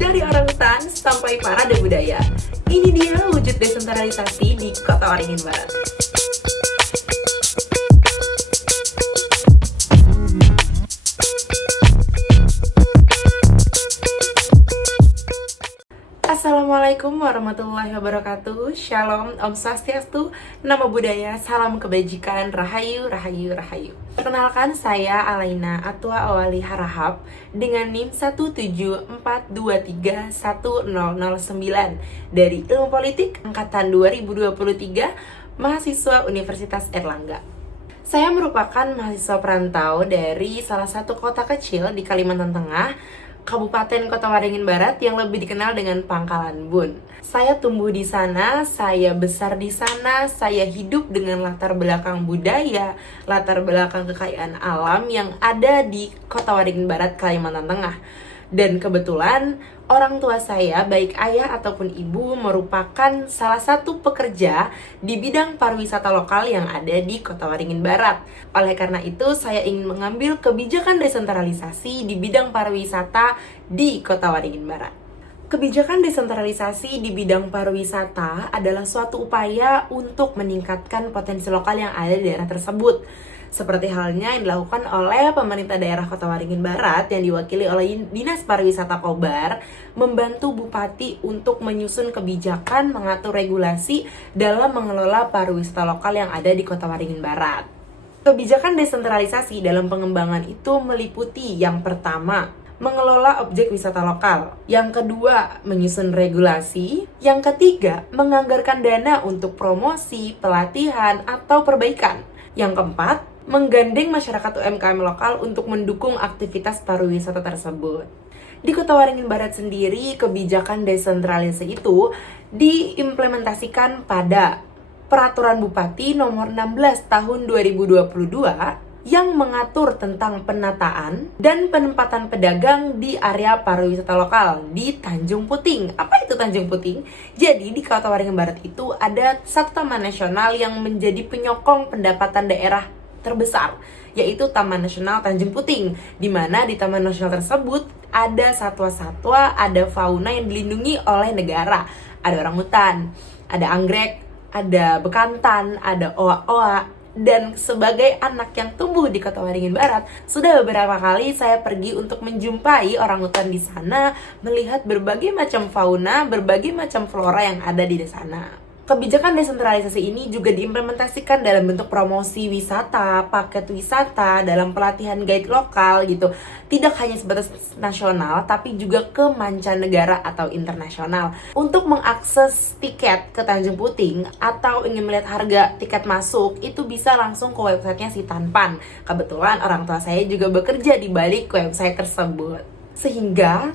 Dari orangutan sampai parade budaya. Ini dia wujud desentralisasi di Kota Waringin Barat. Assalamualaikum warahmatullahi wabarakatuh. Shalom, Om Swastiastu, Namo Buddhaya, Salam Kebajikan, Rahayu, Rahayu, Rahayu. Perkenalkan, saya Alaina Atua Awali Harahap dengan NIM 174231009 dari Ilmu Politik Angkatan 2023, mahasiswa Universitas Airlangga. Saya merupakan mahasiswa perantau dari salah satu kota kecil di Kalimantan Tengah, Kabupaten Kota Waringin Barat yang lebih dikenal dengan Pangkalan Bun. Saya tumbuh di sana, saya besar di sana, saya hidup dengan latar belakang budaya, latar belakang kekayaan alam yang ada di Kota Waringin Barat, Kalimantan Tengah. Dan kebetulan orang tua saya, baik ayah ataupun ibu, merupakan salah satu pekerja di bidang pariwisata lokal yang ada di Kota Waringin Barat. Oleh karena itu, saya ingin mengambil kebijakan desentralisasi di bidang pariwisata di Kota Waringin Barat. Kebijakan desentralisasi di bidang pariwisata adalah suatu upaya untuk meningkatkan potensi lokal yang ada di daerah tersebut. Seperti halnya yang dilakukan oleh pemerintah daerah Kota Waringin Barat yang diwakili oleh Dinas Pariwisata Kobar, membantu bupati untuk menyusun kebijakan mengatur regulasi dalam mengelola pariwisata lokal yang ada di Kota Waringin Barat. Kebijakan desentralisasi dalam pengembangan itu meliputi yang pertama, mengelola objek wisata lokal. Yang kedua, menyusun regulasi. Yang ketiga, menganggarkan dana untuk promosi, pelatihan, atau perbaikan. Yang keempat, menggandeng masyarakat UMKM lokal untuk mendukung aktivitas pariwisata tersebut. Di Kota Waringin Barat sendiri, kebijakan desentralisasi itu diimplementasikan pada Peraturan Bupati Nomor 16 Tahun 2022 yang mengatur tentang penataan dan penempatan pedagang di area pariwisata lokal di Tanjung Puting. Apa itu Tanjung Puting? Jadi di Kota Waringin Barat itu ada satu taman nasional yang menjadi penyokong pendapatan daerah terbesar, yaitu Taman Nasional Tanjung Puting, di mana di Taman Nasional tersebut ada satwa-satwa, ada fauna yang dilindungi oleh negara. Ada orangutan, ada anggrek, ada bekantan, ada oa-oa. Dan sebagai anak yang tumbuh di Kota Waringin Barat, sudah beberapa kali saya pergi untuk menjumpai orangutan di sana, melihat berbagai macam fauna, berbagai macam flora yang ada di sana. Kebijakan desentralisasi ini juga diimplementasikan dalam bentuk promosi wisata, paket wisata, dalam pelatihan guide lokal gitu. Tidak hanya sebatas nasional, tapi juga ke mancanegara atau internasional. Untuk mengakses tiket ke Tanjung Puting atau ingin melihat harga tiket masuk, itu bisa langsung ke websitenya si Tanpan. Kebetulan orang tua saya juga bekerja di balik website tersebut. Sehingga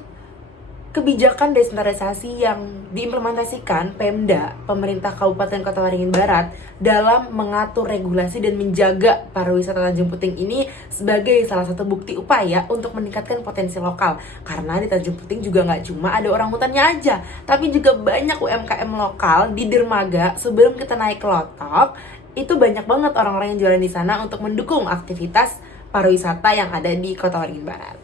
kebijakan desentralisasi yang diimplementasikan Pemda, pemerintah Kabupaten Kota Waringin Barat, dalam mengatur regulasi dan menjaga pariwisata Tanjung Puting ini sebagai salah satu bukti upaya untuk meningkatkan potensi lokal. Karena di Tanjung Puting juga nggak cuma ada orangutannya aja, tapi juga banyak UMKM lokal di dermaga. Sebelum kita naik ke Lotok, itu banyak banget orang-orang yang jualan di sana untuk mendukung aktivitas pariwisata yang ada di Kota Waringin Barat.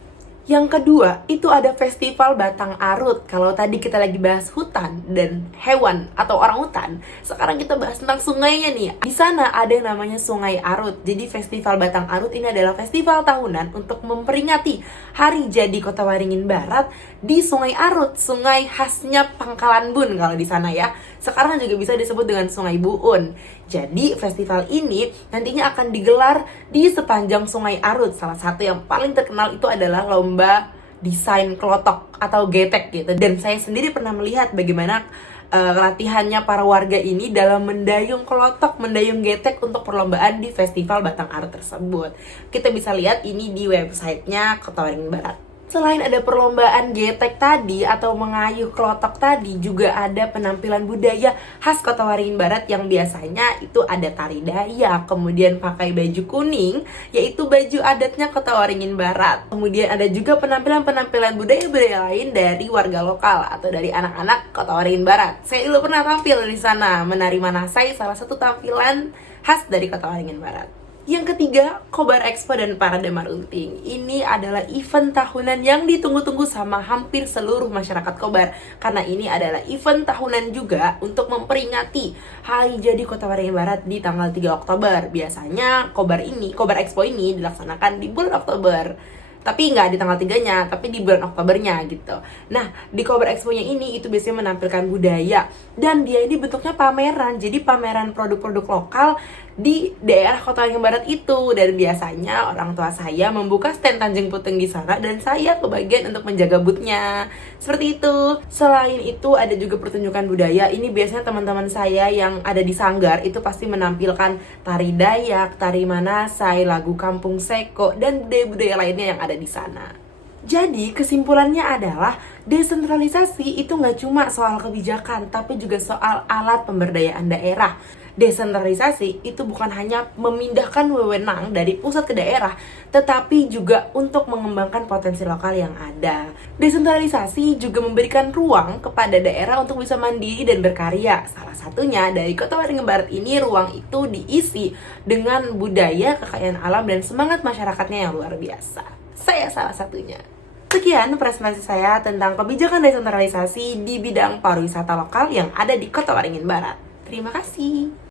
Yang kedua, itu ada Festival Batang Arut. Kalau tadi kita lagi bahas hutan dan hewan atau orangutan, sekarang kita bahas tentang sungainya nih. Di sana ada yang namanya Sungai Arut. Jadi Festival Batang Arut ini adalah festival tahunan untuk memperingati Hari Jadi Kota Waringin Barat di Sungai Arut, sungai khasnya Pangkalan Bun kalau di sana ya. Sekarang juga bisa disebut dengan Sungai Buun. Jadi festival ini nantinya akan digelar di sepanjang Sungai Arut. Salah satu yang paling terkenal itu adalah lomba desain kelotok atau getek gitu. Dan saya sendiri pernah melihat bagaimana latihannya para warga ini dalam mendayung kelotok, mendayung getek untuk perlombaan di Festival Batang Arut tersebut. Kita bisa lihat ini di websitenya Kota Waringin Barat. Selain ada perlombaan getek tadi atau mengayuh kelotok tadi, juga ada penampilan budaya khas Kota Waringin Barat yang biasanya itu ada tari Dayak, kemudian pakai baju kuning, yaitu baju adatnya Kota Waringin Barat. Kemudian ada juga penampilan-penampilan budaya-budaya lain dari warga lokal atau dari anak-anak Kota Waringin Barat. Saya dulu pernah tampil di sana, menari Manasai, salah satu tampilan khas dari Kota Waringin Barat. Yang ketiga, Kobar Expo dan Parade Marunting. Ini adalah event tahunan yang ditunggu-tunggu sama hampir seluruh masyarakat Kobar. Karena ini adalah event tahunan juga untuk memperingati Hari Jadi Kota Waringin Barat di tanggal 3 Oktober. Biasanya Kobar Expo ini dilaksanakan di bulan Oktober. Tapi nggak di tanggal 3-nya, tapi di bulan Oktobernya gitu. Nah, di Kobar Expo-nya ini itu biasanya menampilkan budaya. Dan dia ini bentuknya pameran, jadi pameran produk-produk lokal di daerah Kota Waringin Barat itu. Dan biasanya orang tua saya membuka stand Tanjung Puting di sana, dan saya kebagian untuk menjaga booth-nya. Seperti itu. Selain itu ada juga pertunjukan budaya. Ini biasanya teman-teman saya yang ada di Sanggar itu pasti menampilkan tari Dayak, tari Manasai, lagu Kampung Seko, dan budaya-budaya lainnya yang ada di sana. Jadi kesimpulannya adalah desentralisasi itu nggak cuma soal kebijakan, tapi juga soal alat pemberdayaan daerah. Desentralisasi itu bukan hanya memindahkan wewenang dari pusat ke daerah, tetapi juga untuk mengembangkan potensi lokal yang ada. Desentralisasi juga memberikan ruang kepada daerah untuk bisa mandiri dan berkarya. Salah satunya dari Kota Waringin Barat ini, ruang itu diisi dengan budaya, kekayaan alam, dan semangat masyarakatnya yang luar biasa. Saya salah satunya. Sekian presentasi saya tentang kebijakan desentralisasi di bidang pariwisata lokal yang ada di Kota Waringin Barat. Terima kasih.